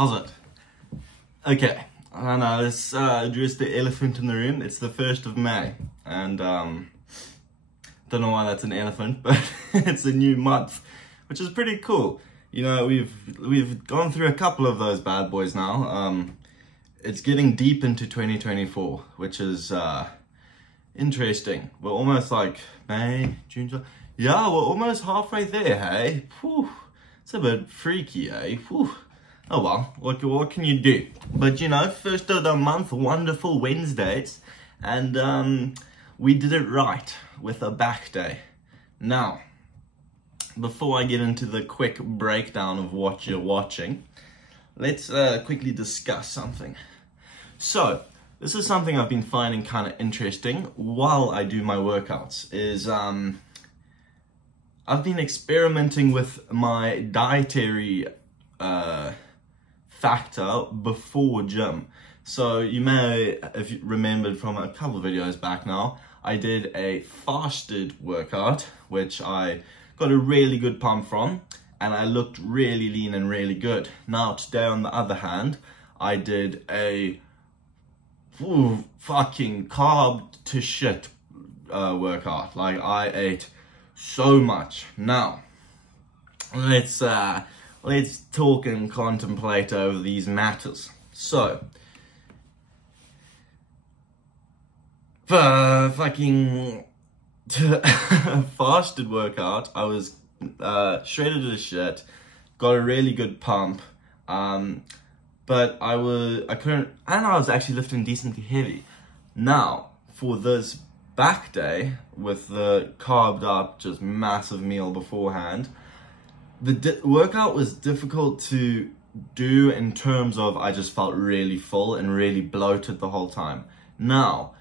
How's it? Okay, I know, let's address the elephant in the room. It's the 1st of May, and don't know why that's an elephant, but it's a new month, which is pretty cool. You know, we've gone through a couple of those bad boys now. It's getting deep into 2024, which is interesting. We're almost like May, June, July. Yeah, we're almost halfway there, hey? Whew. It's a bit freaky, eh? Whew. Oh well, what can you do? But you know, 1st of the month, wonderful Wednesdays, and we did it right with a back day. Now, before I get into the quick breakdown of what you're watching, let's quickly discuss something. So, this is something I've been finding kind of interesting while I do my workouts, is I've been experimenting with my dietary factor before gym. So you may, if you remembered from a couple of videos back now, I did a fasted workout, which I got a really good pump from, and I looked really lean and really good. Now today, on the other hand, I did a fucking carb to shit workout. Like, I ate so much. Now, let's talk and contemplate over these matters. So, for fucking fasted workout, I was shredded as shit, got a really good pump, but I was actually lifting decently heavy. Now, for this back day, with the carved up, just massive meal beforehand, the workout was difficult to do in terms of I just felt really full and really bloated the whole time. Now,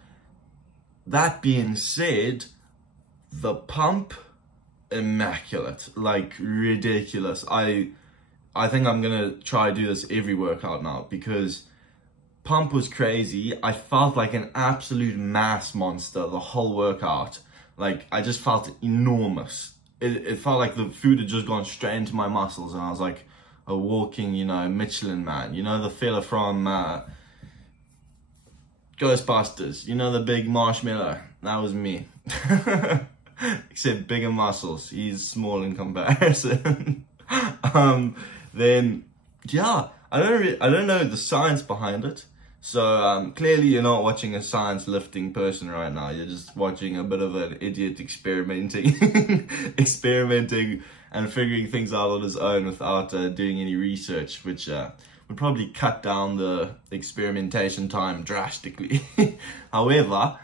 that being said, the pump, immaculate, like ridiculous. I think I'm gonna try to do this every workout now, because pump was crazy. I felt like an absolute mass monster the whole workout. Like, I just felt enormous. It felt like the food had just gone straight into my muscles, and I was like a walking, you know, Michelin man. You know, the fella from Ghostbusters, you know, the big marshmallow? That was me. Except bigger muscles. He's small in comparison. Then, yeah, I don't know the science behind it. So clearly you're not watching a science lifting person right now. You're just watching a bit of an idiot experimenting and figuring things out on his own without doing any research, which would probably cut down the experimentation time drastically. However,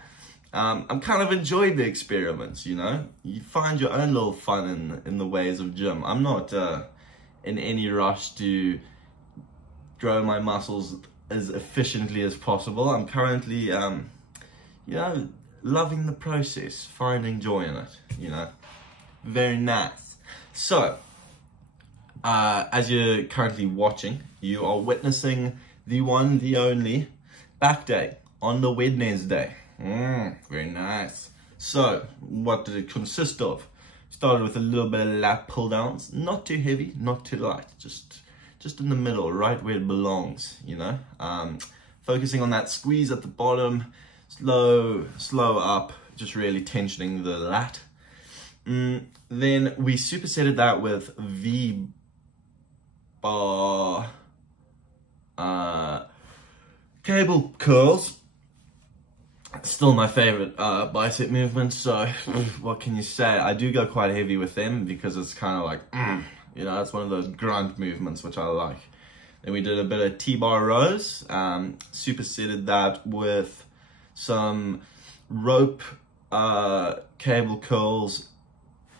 I'm kind of enjoying the experiments, you know? You find your own little fun in the ways of gym. I'm not in any rush to grow my muscles as efficiently as possible. I'm currently, you know, loving the process, finding joy in it, you know? Very nice. So, as you're currently watching, you are witnessing the one, the only back day on the Wednesday. Very nice. So, what did it consist of? Started with a little bit of lat pull downs. Not too heavy, not too light. Just in the middle, right where it belongs, you know? Focusing on that squeeze at the bottom, slow up, just really tensioning the lat. Then we supersetted that with V-bar cable curls. Still my favorite bicep movement, so what can you say? I do go quite heavy with them because it's kind of like, you know, it's one of those grunt movements which I like. Then we did a bit of T-bar rows, superseded that with some rope cable curls,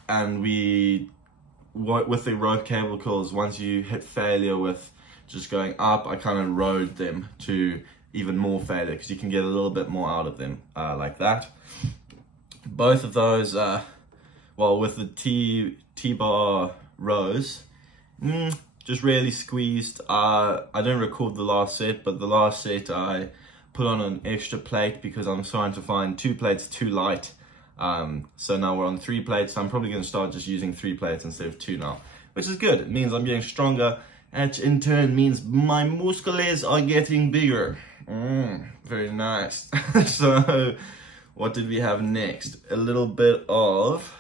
and with the rope cable curls, once you hit failure with just going up, I kind of rode them to even more failure, because you can get a little bit more out of them, like that. Both of those, well, with the T-bar rows, just really squeezed. I didn't record the last set, but the last set I put on an extra plate because I'm starting to find 2 plates too light. So now we're on 3 plates. So I'm probably going to start just using 3 plates instead of 2 now, which is good. It means I'm getting stronger, which in turn means my muscles are getting bigger. Very nice. So what did we have next? A little bit of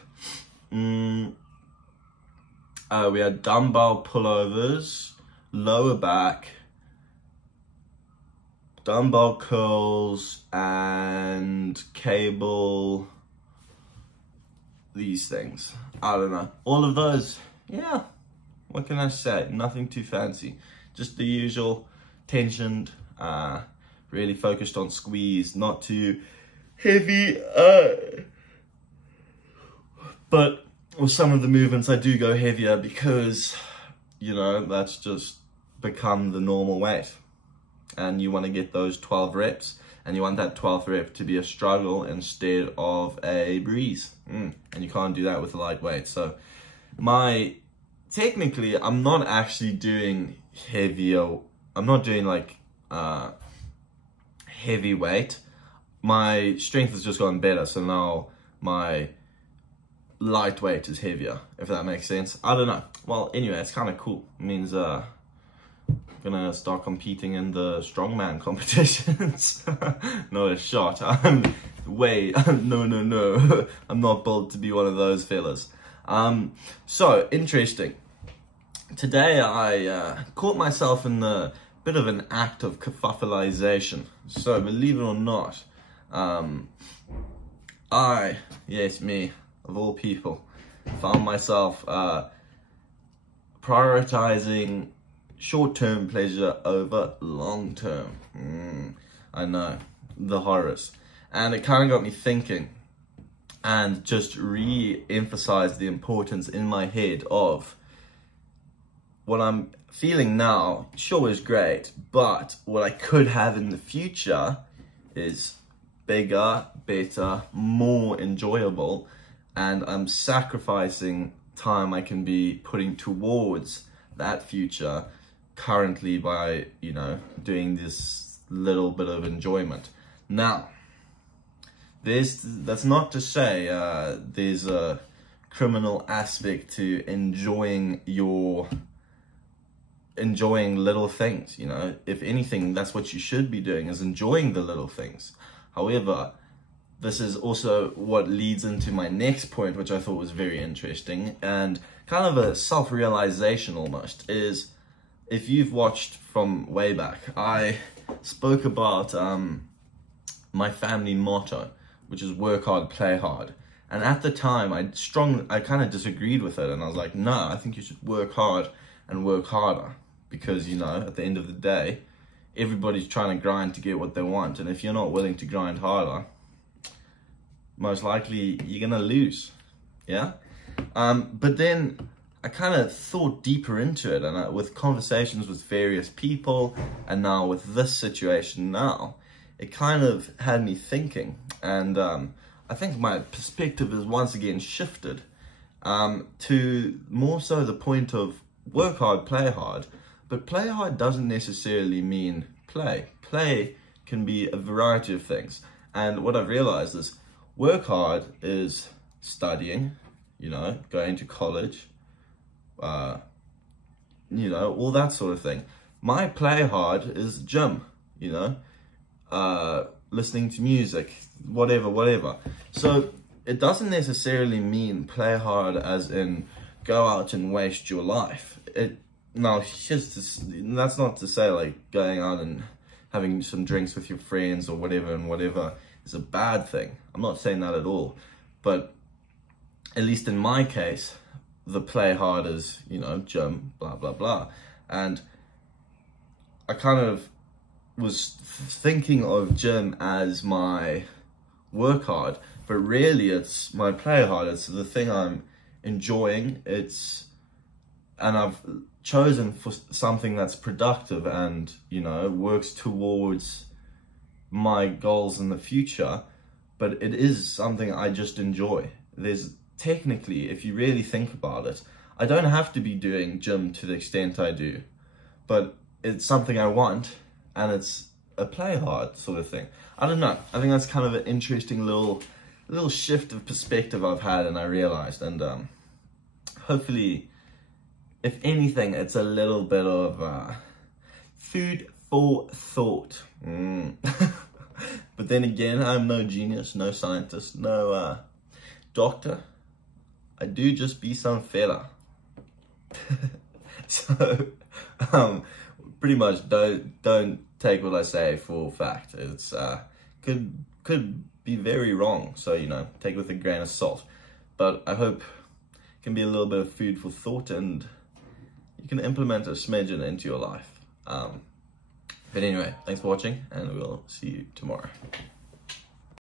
we had dumbbell pullovers, lower back, dumbbell curls, and cable, these things. I don't know. All of those, yeah, what can I say? Nothing too fancy. Just the usual tensioned, really focused on squeeze, not too heavy. But with some of the movements I do go heavier because, you know, that's just become the normal weight. And you want to get those 12 reps, and you want that 12th rep to be a struggle instead of a breeze. And you can't do that with a lightweight. So technically, I'm not actually doing heavier. I'm not doing like heavy weight. My strength has just gotten better. So now my lightweight is heavier, if that makes sense. I don't know. Well, anyway, it's kind of cool. It means gonna start competing in the strongman competitions. Not a shot. I'm no. I'm not built to be one of those fellas. So interesting. Today I caught myself in the bit of an act of kerfuffleization. So believe it or not, yes, me, of all people, found myself prioritizing short-term pleasure over long-term. I know, the horrors. And it kind of got me thinking and just re-emphasized the importance in my head of what I'm feeling now, sure is great, but what I could have in the future is bigger, better, more enjoyable, and I'm sacrificing time I can be putting towards that future currently by, you know, doing this little bit of enjoyment. Now, that's not to say there's a criminal aspect to enjoying little things, you know. If anything, that's what you should be doing, is enjoying the little things. However, this is also what leads into my next point, which I thought was very interesting and kind of a self-realization almost, is if you've watched from way back, I spoke about my family motto, which is work hard, play hard. And at the time, I kind of disagreed with it, and I was like, no, I think you should work hard and work harder, because, you know, at the end of the day, everybody's trying to grind to get what they want, and if you're not willing to grind harder, most likely you're gonna lose, yeah? But then I kind of thought deeper into it, and with conversations with various people, and now with this situation now, it kind of had me thinking, and I think my perspective has once again shifted to more so the point of work hard, play hard, but play hard doesn't necessarily mean play. Play can be a variety of things, and what I've realized is work hard is studying, you know, going to college, you know, all that sort of thing. My play hard is gym, you know, listening to music, whatever. So it doesn't necessarily mean play hard as in go out and waste your life. That's not to say like going out and having some drinks with your friends or whatever is a bad thing. I'm not saying that at all. But at least in my case, the play hard is, you know, gym, blah, blah, blah. And I kind of was thinking of gym as my work hard, but really it's my play hard. It's the thing I'm enjoying. And I've chosen for something that's productive and, you know, works towards my goals in the future, but it is something I just enjoy. There's technically, if you really think about it, I don't have to be doing gym to the extent I do, but it's something I want, and it's a play hard sort of thing. I don't know. I think that's kind of an interesting little shift of perspective I've had, and I realized, and hopefully if anything, it's a little bit of food for thought. But then again, I'm no genius, no scientist, no doctor. I do just be some fella. So, pretty much don't take what I say for fact. It's could be very wrong, so you know, take it with a grain of salt. But I hope it can be a little bit of food for thought, and you can implement a smidgen into your life. But anyway, thanks for watching, and we'll see you tomorrow.